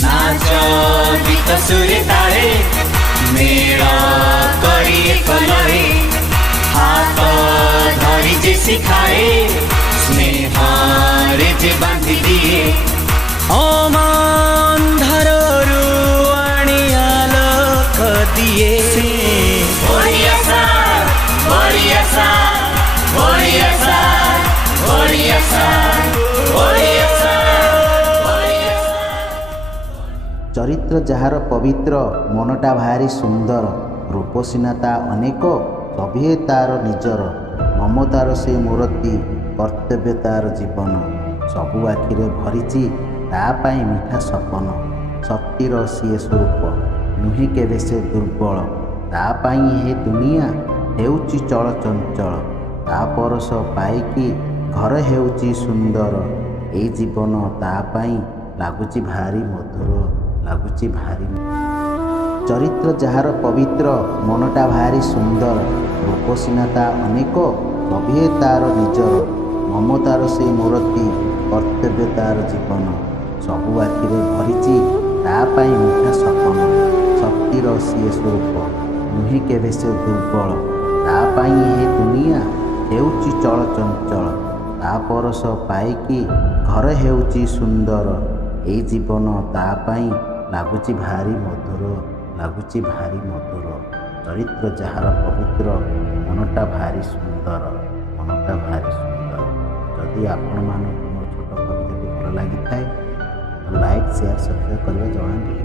नाच गीत सुरे तारे मेल करी एक लहे हाथ धरी जे शिखाए स्नेह रे जे बांधि दिए अमान्धाररु आनी आलोक दिए ओडिया सा ओडिया सा ओडिया सा ओडिया सा ओडिया सा। चरित्र जार पवित्र मनटा भारी सुंदर रूप सिना ता अनेक सभे तार निजर ममतार से मूर्ति कर्तव्य तार जीवन सबु आखिरे भरिची तापाई मिठा सपन शक्तिर सीए स्वरूप नुहे केबे से दुर्बल तापाई हे दुनिया हेउची चल चंचल ता परस पाइकी घर हेउची सुंदर ए जीवन तापाई लागुची भारी मधुर लागुची भारी। चरित्र जार पवित्र मनटा भारी सुंदर रूप सिना ता अनेक सभे तार निजर ममतार से मूर्ति कर्तव्य तार जीवन सबु आखिरे भरिची तापाई मिठा सपन शक्तिर सीए स्वरूप नुहे केबे से दुर्बल तापाई हे दुनिया हेउची चल चंचल ता परस पाइकी घर हेउची सुंदर ए जीवन तापाई लागुची भारी मधुर लागुची भारी मधुर। चरित्र जार पवित्र मनटा भारी सुंदर मनटा भारी सुंदर। जदि आपण मानक मोर छोट कविताटी भल लगी थाए तो लाइक शेयर सब्सक्राइब करवा जमा भूल।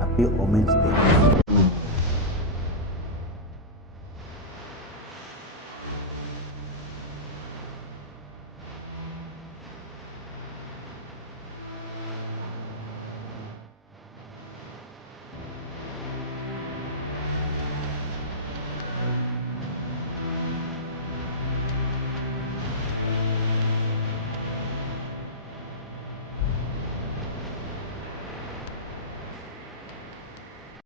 Happy women's day.